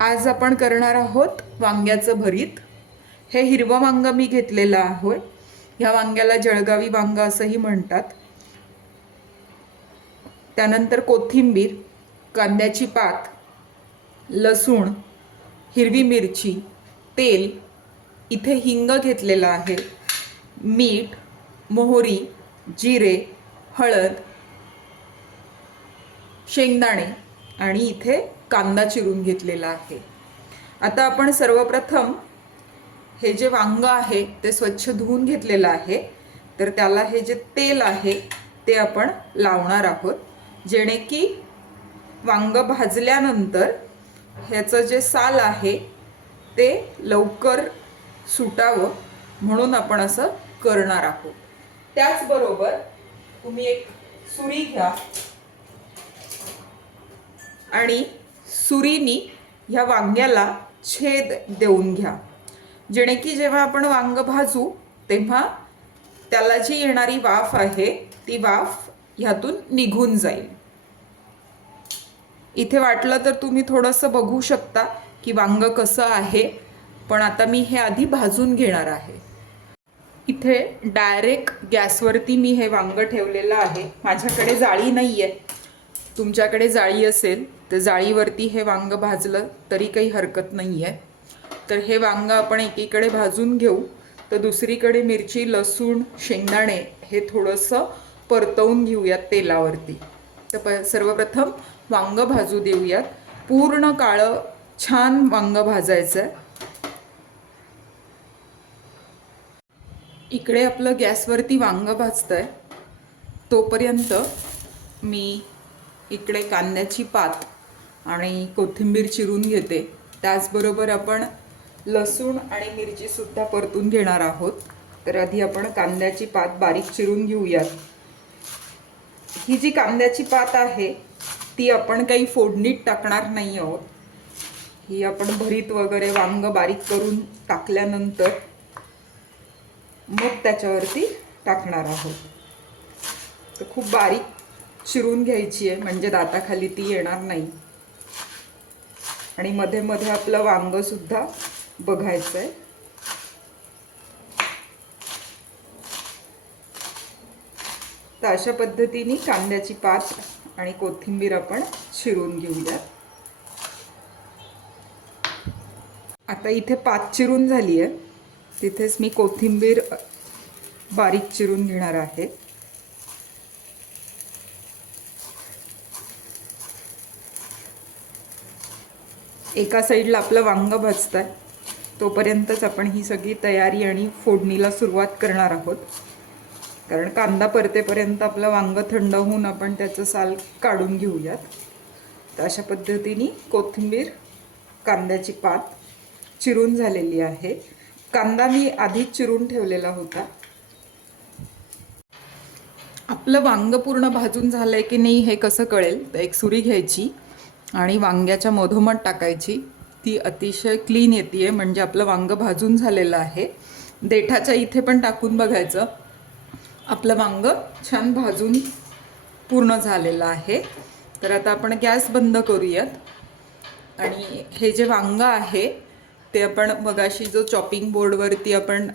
आज आपण करणार आहोत वांग्याचं भरीत. हे हिरवं वांग मी घेतलेलं आहे. ह्या वांग्याला जळगावी वांग असंही म्हणतात. त्यानंतर कोथिंबीर कांद्याची पात लसूण हिरवी मिरची तेल इथे हिंग घेतलेलं आहे. मीठ मोहरी जिरे हळद शेंगदाणे आणि इथे कांदा चिरून घेतलेला आहे. आता आपण सर्वप्रथम हे जे वांग आहे ते स्वच्छ धुवून घेतलेलं आहे. तर त्याला हे जे तेल आहे ते आपण लावणार आहोत. जेणे की वांग भाजल्यानंतर ह्याचं जे साल आहे ते लवकर सुटावं म्हणून आपण असं करणार आहोत. त्याचबरोबर तुम्ही एक सुरी घ्या. आणि सुरीनी ह्या वांग्याला छेद देऊन घ्या. जेणे की जेव्हा आपण वांग भाजू तेव्हा त्याला जी येणारी वाफ आहे ती वाफ ह्यातून निघून जाईल. इथे वाटलं तर तुम्ही थोडंसं बघू शकता की वांग कसं आहे पण आता मी हे आधी भाजून घेणार आहे. इथे डायरेक्ट गॅसवरती मी हे वांग ठेवलेलं आहे. माझ्याकडे जाळी नाही आहे तुमच्याकडे जाळी असेल तर जाळीवरती हे वांग भाजलं तरी काही हरकत नाही आहे तर हे वांग आपण एकीकडे भाजून घेऊ. तर दुसरीकडे मिरची लसूण शेंगदाणे हे थोडंसं परतवून घेऊयात तेलावरती. तर प सर्वप्रथम वांग भाजू देऊयात. पूर्ण काळं छान वांग भाजायचं आहे इकडे आपलं गॅसवरती वांग भाजतंय. तोपर्यंत मी इकडे कांद्याची पात आणि कोथिंबीर चिरून घेते. त्याचबरोबर आपण लसूण आणि मिरचीसुद्धा परतून घेणार आहोत. तर आधी आपण कांद्याची पात बारीक चिरून घेऊयात. ही जी कांद्याची पात आहे ती आपण काही फोडणीत टाकणार नाही आहोत. ही आपण भरीत वगैरे वांग बारीक करून टाकल्यानंतर मग त्याच्यावरती टाकणार आहोत. तर खूप बारीक चिरून घ्यायची आहे म्हणजे दाताखाली ती येणार नाही. आणि मध्ये मध्ये आपलं वांग सुद्धा बघायचं आहे तर अशा पद्धतीने कांद्याची पात आणि कोथिंबीर आपण चिरून घेऊयात. आता इथे पात चिरून झाली आहे तिथेच मी कोथिंबीर बारीक चिरून घेणार आहे. एका साईडला आपलं वांग भाजतं आहे तोपर्यंतच आपण ही सगळी तयारी आणि फोडणीला सुरुवात करणार आहोत. कारण कांदा परतेपर्यंत आपलं वांग थंड होऊन आपण त्याचं साल काढून घेऊयात. तर अशा पद्धतीने कोथिंबीर कांद्याची पात चिरून झालेली आहे. कांदा मी आधीच चिरून ठेवलेला होता. आपलं वांग पूर्ण भाजून झालं आहे की नाही हे कसं कळेल? तर एक सुरी घ्यायची. आणि वांग्याच्या मधोमध टाकायची. ती अतिशय क्लीन येते आहे म्हणजे आपलं वांग भाजून झालेलं आहे. देठाच्या इथे पण टाकून बघायचं. आपलं वांग छान भाजून पूर्ण झालेलं आहे. तर आता आपण गॅस बंद करूयात. आणि हे जे वांग आहे ते आपण मगाशी जो चॉपिंग बोर्डवरती आपण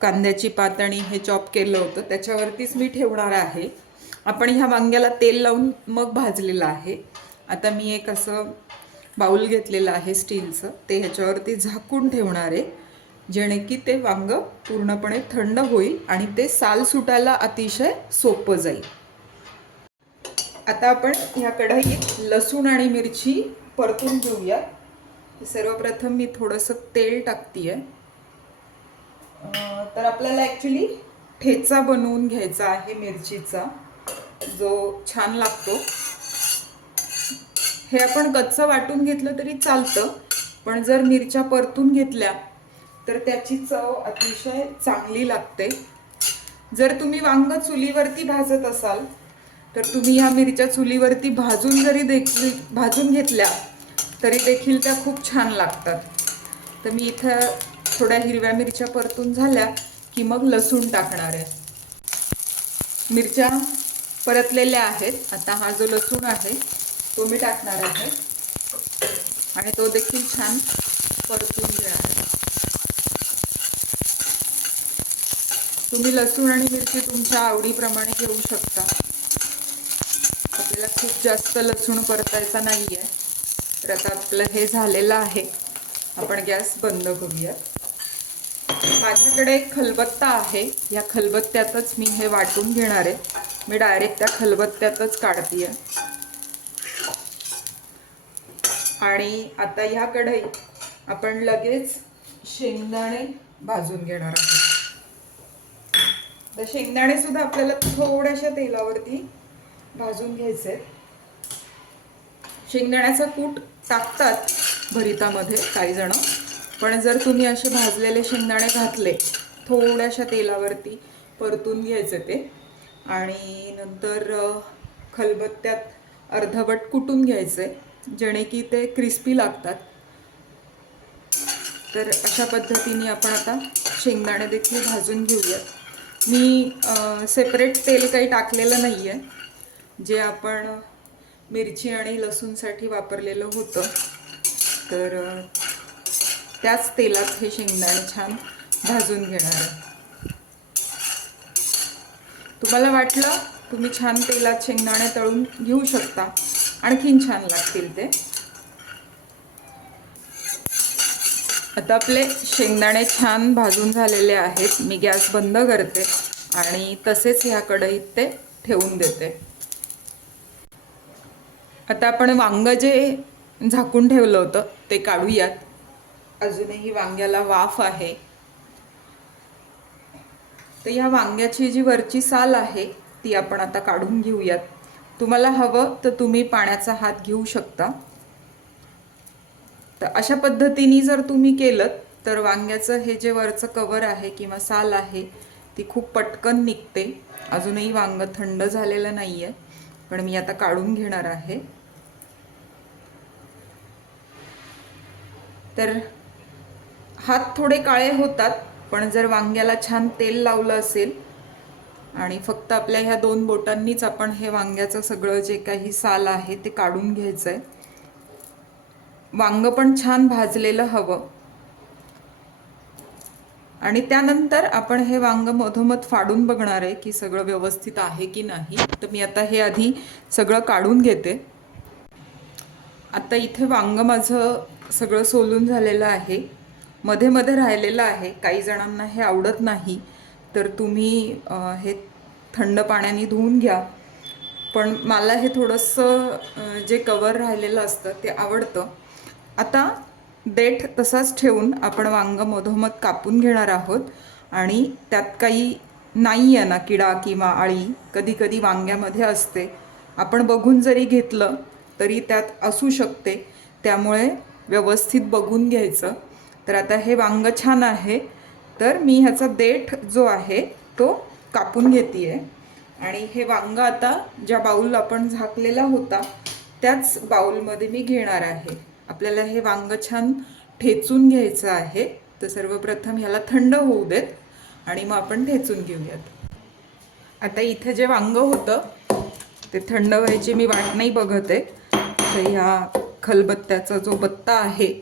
कांद्याची पात आणि हे चॉप केलं होतं त्याच्यावरतीच मी ठेवणार आहे. आपण ह्या वांग्याला तेल लावून मग भाजलेलं आहे. आता मी एक असं बाऊल घेतलेलं आहे स्टीलचं. ते ह्याच्यावरती झाकून ठेवणार आहे. जेणे की ते वांग पूर्णपणे थंड होईल आणि ते साल सुटायला अतिशय सोपं जाईल. आता आपण ह्या कढईत लसूण आणि मिरची परतून घेऊया. सर्वप्रथम मी थोडंसं तेल टाकते आहे तर आपल्याला ॲक्च्युली ठेचा बनवून घ्यायचा आहे मिरचीचा. जो छान लागतो. हे आपण कच्चं वाटून घेतलं तरी चालतं. पण जर मिरच्या परतून घेतल्या तर त्याची चव अतिशय चांगली लागते. जर तुम्ही वांग चुलीवरती भाजत असाल तर तुम्ही ह्या मिरच्या चुलीवरती भाजून जरी देखील भाजून घेतल्या तरी देखील त्या खूप छान लागतात. तर मी इथं थोड्या हिरव्या मिरच्या परतून झाल्या की मग लसूण टाकणार आहे. मिरच्या परतलेल्या आहेत. आता हा जो लसूण आहे तो मी टाकणार आहे. आणि तो देखील छान परतून घेणार आहे. तुम्ही लसूण आणि मिरची तुमच्या आवडीप्रमाणे घेऊ शकता. आपल्याला खूप जास्त लसूण परतायचा नाही आहे तर आता आपलं हे झालेलं आहे. आपण गॅस बंद करूया. माझ्याकडे एक खलबत्ता आहे. या खलबत्त्यातच मी हे वाटून घेणार आहे. मी डायरेक्ट त्या खलबत्त्यातच काढतीये. आणि आता ह्या कढईत आपण लगेच शेंगदाणे भाजून घेणार आहोत. तर शेंगदाणे सुद्धा आपल्याला थोड्याशा तेलावरती भाजून घ्यायचे. शेंगदाण्याचा कूट टाकतात भरितामध्ये काही जण पण जर तुम्ही असे भाजलेले शेंगदाणे घातले थोड्याशा तेलावरती परतून घ्यायचे ते आणि नंतर खलबत्त्यात अर्धवट कुटून घ्यायचे जेणे की ते क्रिस्पी लागतात. तर अशा पद्धतीने आपण आता शेंगदाणे देखील भाजून घेऊयात. मी सेपरेट तेल काही टाकलेलं नाही आहे जे आपण मिरची आणि लसूणसाठी वापरलेलं होतं. तर त्याच तेलात हे शेंगदाणे छान भाजून घेणार आहे. तुम्हाला वाटलं तुम्ही छान तेलात शेंगदाणे तळून घेऊ शकता. आणखीन छान लागतील ते. आता आपले शेंगदाणे छान भाजून झालेले आहेत. मी गॅस बंद करते आणि तसेच ह्या कढईत ते ठेवून देते. आता आपण वांग जे झाकून ठेवलं होतं ते काढूयात. अजूनही वांग्याला वाफ आहे. तर या वांग्याची जी वरची साल आहे ती आपण आता काढून घेऊयात. तुम्हाला हवं तर तुम्ही पाण्याचा हात घेऊ शकता. तर अशा पद्धतीने जर तुम्ही केलं तर वांग्याचं हे जे वरचं कवर आहे किंवा साल आहे ती खूप पटकन निघते. अजूनही वांग थंड झालेलं नाही आहे पण मी आता काढून घेणार आहे. तर हात थोडे काळे होतात पण जर वांग्याला छान तेल लावलं असेल आणि फक्त आपल्या ह्या दोन बोटांनीच आपण हे वांग्याचं सगळं जे काही साल आहे ते काढून घ्यायचं आहे वांग पण छान भाजलेलं हवं. आणि त्यानंतर आपण हे वांग मधोमध फाडून बघणार आहे की सगळं व्यवस्थित आहे की नाही. तर मी आता हे आधी सगळं काढून घेते. आता इथे वांग माझं सगळं सोलून झालेलं आहे. मध्ये मध्ये राहिलेलं आहे काही जणांना हे आवडत नाही तर तुम्ही हे थंड पाण्याने धुवून घ्या. पण मला हे थोडंसं जे कवर राहिलेलं असतं ते आवडतं. आता देठ तसाच ठेवून आपण वांग मधोमध कापून घेणार आहोत. आणि त्यात काही नाही आहे ना किडा किंवा आळी कधी कधी वांग्यामध्ये असते. आपण बघून जरी घेतलं तरी त्यात असू शकते. त्यामुळे व्यवस्थित बघून घ्यायचं. तर आता हे वांग छान आहे. तर मी ह्याचा देठ जो आहे तो कापून घेते आहे आणि हे वांग आता ज्या बाऊल आपण झाकलेला होता त्याच बाऊलमध्ये मी घेणार आहे. आपल्याला हे वांग छान ठेचून घ्यायचं आहे. तर सर्वप्रथम ह्याला थंड होऊ देत आणि मग आपण ठेचून घेऊयात. आता इथे जे वांग होतं ते थंड व्हायची मी वाट नाही बघत आहे. तर ह्या खलबत्त्याचा जो बत्ता आहे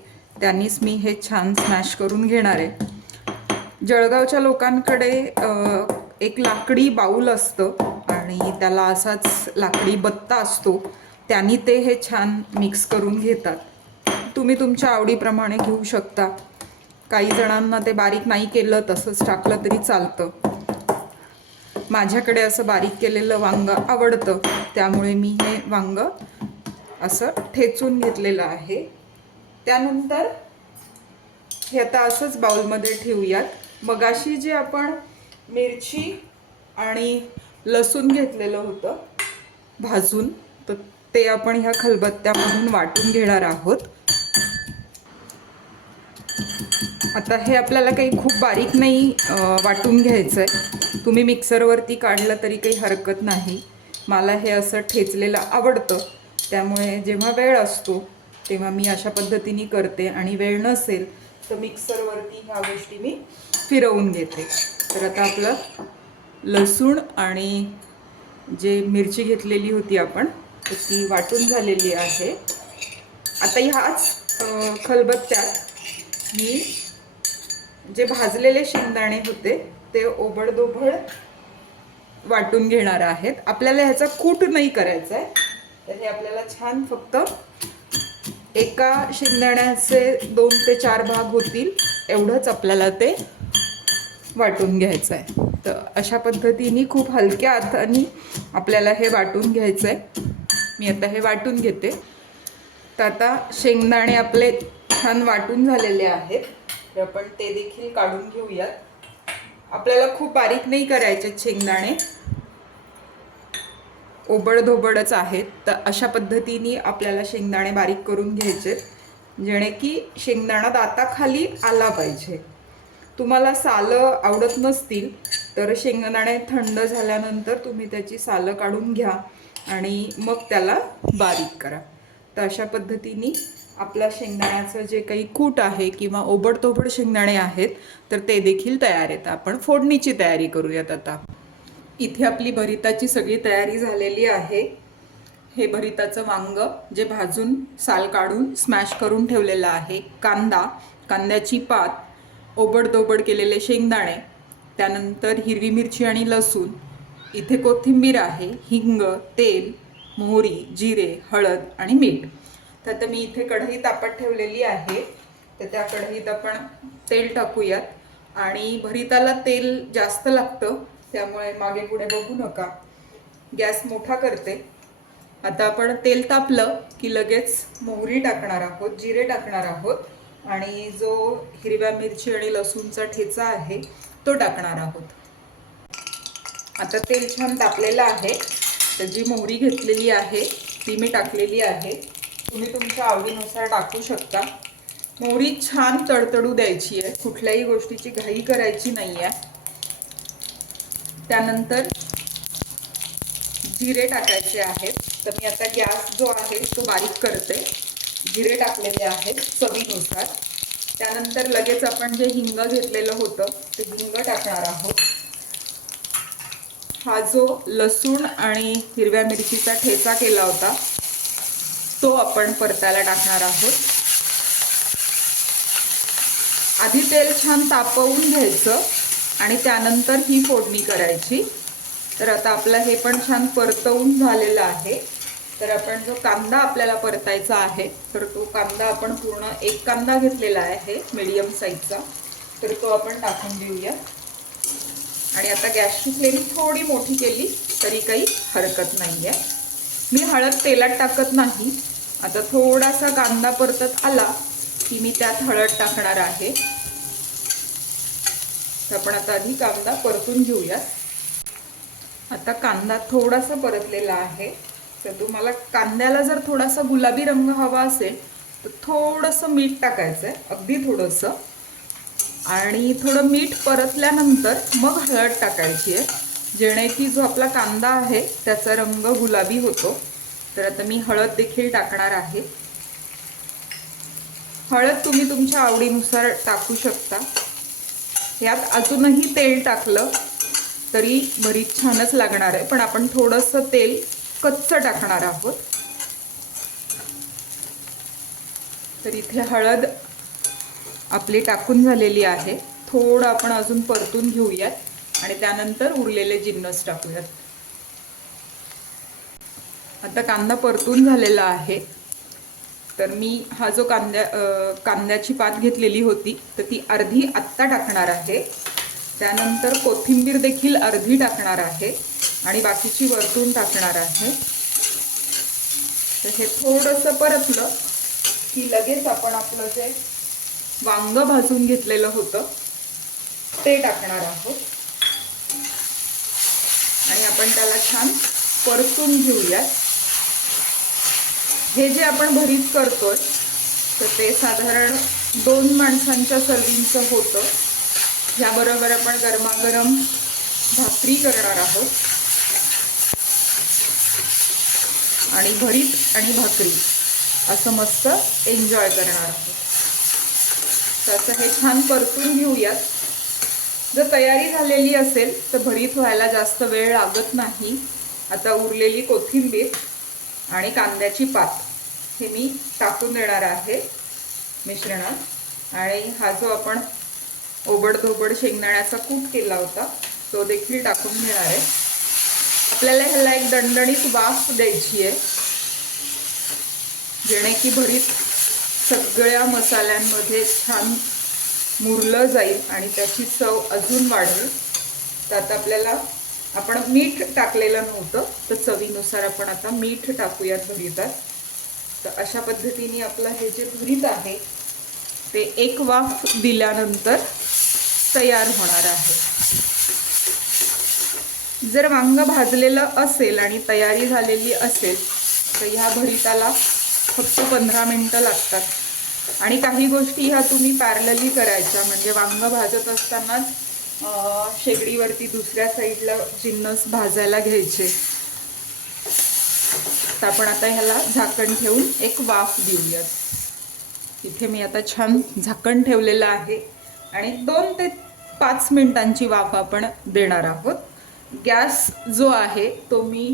त्यांनीच मी हे छान स्मॅश करून घेणार आहे. जळगावच्या लोकांकडे एक लाकडी बाऊल असतं आणि त्याला असाच लाकडी बत्ता असतो. त्यांनी ते हे छान मिक्स करून घेतात. तुम्ही तुमच्या आवडीप्रमाणे घेऊ शकता. काही जणांना ते बारीक नाही केलं तसंच टाकलं तरी चालतं. माझ्याकडे असं बारीक केलेलं वांग आवडतं. त्यामुळे मी हे वांग असं ठेचून घेतलेलं आहे. त्यानंतर हे आता असंच बाउलमध्ये ठेवूयात. मगाशी जे आपण मिरची आणि लसूण घेतलेलं होतं भाजून तर ते आपण ह्या खलबत्त्यामधून वाटून घेणार आहोत. आता हे आपल्याला काही खूप बारीक नाही वाटून घ्यायचं आहे तुम्ही मिक्सरवरती काढलं तरी काही हरकत नाही. मला हे असं ठेचलेलं आवडतं. त्यामुळे जेव्हा वेळ असतो तेव्हा मी अशा पद्धतीने करते आणि वेळ नसेल तर मिक्सरवरती ह्या गोष्टी मी फिरवून घेते. तर आता आपलं लसूण आणि जे मिरची घेतलेली होती आपण तर ती वाटून झालेली आहे. आता ह्याच खलबत्त्यात मी जे भाजलेले शेंगदाणे होते ते ओबडदोबड वाटून घेणार आहेत. आपल्याला ह्याचा कूट नाही करायचा आहे तर हे आपल्याला छान फक्त एका शेंगदाण्याचे दोन ते चार भाग होतील एवढंच आपल्याला ते वाटून घ्यायचं आहे तर अशा पद्धतीने खूप हलक्या अर्थाने आपल्याला हे वाटून घ्यायचं आहे मी आता हे वाटून घेते. तर आता शेंगदाणे आपले छान वाटून झालेले आहेत. तर आपण ते देखील काढून घेऊयात. आपल्याला खूप बारीक नाही करायचे शेंगदाणे. ओबडधोबडच आहेत तर अशा पद्धतीने आपल्याला शेंगदाणे बारीक करून घ्यायचे जेणे की शेंगदाणा दाताखाली आला पाहिजे. तुम्हाला सालं आवडत नसतील तर शेंगदाणे थंड झाल्यानंतर तुम्ही त्याची सालं काढून घ्या आणि मग त्याला बारीक करा. तर अशा पद्धतीने आपल्या शेंगदाण्याचं जे काही कूट आहे किंवा ओबडतोबड शेंगदाणे आहेत तर ते देखील तयार आहेत. आपण फोडणीची तयारी करूयात आता. इथे आपली भरिताची सगळी तयारी झालेली आहे. हे भरिताचं वांग जे भाजून साल काढून स्मॅश करून ठेवलेलं आहे. कांदा कांद्याची पात ओबडदोबड केलेले शेंगदाणे त्यानंतर हिरवी मिरची आणि लसूण इथे कोथिंबीर आहे हिंग तेल मोहरी जिरे हळद आणि मीठ. तर आता मी इथे कढई तापत ठेवलेली आहे. तर त्या कढईत आपण तेल टाकूयात. आणि भरिताला तेल जास्त लागतं त्यामुळे मागे पुढे बघू नका. गॅस मोठा करते. आता आपण तेल तापलं की लगेच मोहरी टाकणार आहोत जिरे टाकणार आहोत आणि जो हिरव्या मिरची आणि लसूणचा ठेचा आहे तो टाकणार आहोत. आता तेल छान तापलेलं आहे. तर जी मोहरी घेतलेली आहे ती मी टाकलेली आहे. तुम्ही तुमच्या आवडीनुसार टाकू शकता. मोहरी छान तडतडू द्यायची आहे. कुठल्याही गोष्टीची घाई करायची नाही आहे त्यानंतर जिरे टाकायचे आहेत. तर मी आता गॅस जो आहे तो बारीक करते. जिरे टाकलेले आहेत चवीनुसार. त्यानंतर लगेच आपण जे हिंग घेतलेलं होतं ते हिंग टाकणार आहोत. हा जो लसूण आणि हिरव्या मिरचीचा ठेचा केला होता तो आपण परतायला टाकणार आहोत. आधी तेल छान तापवून घ्यायचं. आणि त्यानंतर ही फोडणी करायची. तर आता आपलं हे पण छान परतवून झालेलं आहे. तर आपण जो कांदा आपल्याला परतायचा आहे तर तो कांदा आपण पूर्ण एक कांदा घेतलेला आहे मीडियम साईजचा तर तो आपण टाकून देऊया. आणि आता गॅसची फ्लेम थोडी मोठी केली तरी काही हरकत नाही आहे मी हळद तेलात टाकत नाही. आता थोडासा कांदा परतत आला की मी त्यात हळद टाकणार आहे. तर आपण आता आधी कांदा परतून घेऊयात. आता कांदा थोडासा परतलेला आहे. तर तुम्हाला कांद्याला जर थोडासा गुलाबी रंग हवा असेल तर थोडंसं मीठ टाकायचं आहे अगदी थोडंसं. आणि थोडं मीठ परतल्यानंतर मग हळद टाकायची आहे जेणे की जो आपला कांदा आहे त्याचा रंग गुलाबी होतो. तर आता मी हळद देखील टाकणार आहे. हळद तुम्ही तुमच्या आवडीनुसार टाकू शकता. यात अजूनही तेल टाकलं तरी भरीत छानच लागणार आहे. पण आपण थोडंसं तेल कच्चं टाकणार आहोत. तर इथे हळद आपली टाकून झालेली आहे. थोडं आपण अजून परतून घेऊयात आणि त्यानंतर उरलेले जिन्नस टाकूयात. आता कांदा परतून झालेला आहे. तर मी हा जो कांद्या कांद्याची पात घेतलेली होती तर ती अर्धी आत्ता टाकणार आहे. त्यानंतर कोथिंबीर देखील अर्धी टाकणार आहे आणि बाकीची वरतून टाकणार आहे. तर हे थोडंसं परतलं की लगेच आपण आपलं जे वांग भाजून घेतलेलं होतं ते टाकणार आहोत. आणि आपण त्याला छान परतून घेऊयात. हे जे आपण भरीत करतोय तर ते साधारण दोन माणसांच्या सर्विंगचं होतं. याबरोबर आपण गरमागरम भाकरी करणार आहोत. आणि भरीत आणि भाकरी असं मस्त एन्जॉय करणार आहोत. त्याचं हे छान परतून घेऊयात. जर तयारी झालेली असेल तर भरीत व्हायला जास्त वेळ लागत नाही. आता उरलेली कोथिंबीर आणि कांद्याची पात हे मी टाकून देणार आहे मिश्रणात. आणि हा जो आपण ओबडधोबड शेंगदाण्याचा कूट केला होता तो देखील टाकून घेणार आहे. आपल्याला ह्याला एक दणदणीत वाफ द्यायची आहे. जेणे की भरीत सगळ्या मसाल्यांमध्ये छान मुरलं जाईल आणि त्याची चव अजून वाढेल. त्यात आपल्याला आपण मीठ टाकलेलं नव्हतं तर चवीनुसार आपण आता मीठ टाकूयात भरीतात. तर अशा पद्धतीने आपलं हे जे भरीत आहे ते एक वाफ दिल्यानंतर तयार होणार आहे. जर वांग भाजलेलं असेल आणि तयारी झालेली असेल तर ह्या भरिताला फक्त पंधरा मिनटं लागतात. आणि काही गोष्टी ह्या तुम्ही पॅरलली करायच्या म्हणजे वांग भाजत असतानाच शेगडीवरती दुसऱ्या साईडला जिन्नस भाजायला घ्यायचे. तर आपण आता ह्याला झाकण ठेवून एक वाफ देऊयात. इथे मी आता छान झाकण ठेवलेलं आहे आणि दोन ते पाच मिनिटांची वाफ आपण देणार आहोत. गॅस जो आहे तो मी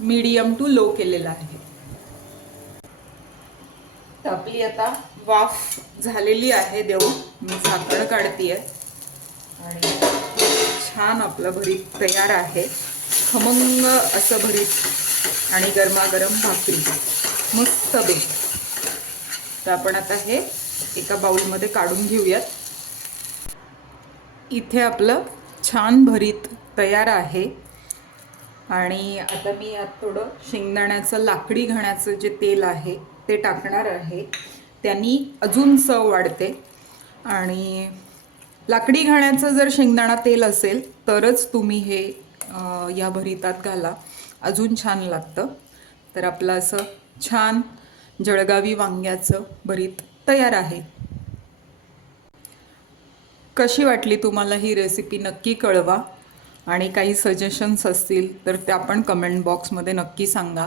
मीडियम टू लो केलेला आहे. तर आपली आता वाफ झालेली आहे देऊन मी झाकण काढतीये. आणि छान आपलं भरीत तयार आहे. खमंग असं भरीत आणि गरमागरम भाकरी. मस्त बे. तर आपण आता हे एका बाऊलमध्ये काढून घेऊयात. इथे आपलं छान भरीत तयार आहे. आणि आता मी यात थोडं शेंगदाण्याचं लाकडी घाण्याचं जे तेल आहे ते टाकणार आहे. त्यांनी अजून चव वाढते. आणि लाकडी घाण्याचं जर शेंगदाणा तेल असेल तरच तुम्ही हे या भरितात घाला. अजून छान लागतं. तर आपलं असं छान जळगावी वांग्याचं भरीत तयार आहे. कशी वाटली तुम्हाला ही रेसिपी नक्की कळवा. आणि काही सजेशन्स असतील तर त्या पण कमेंट बॉक्समध्ये नक्की सांगा.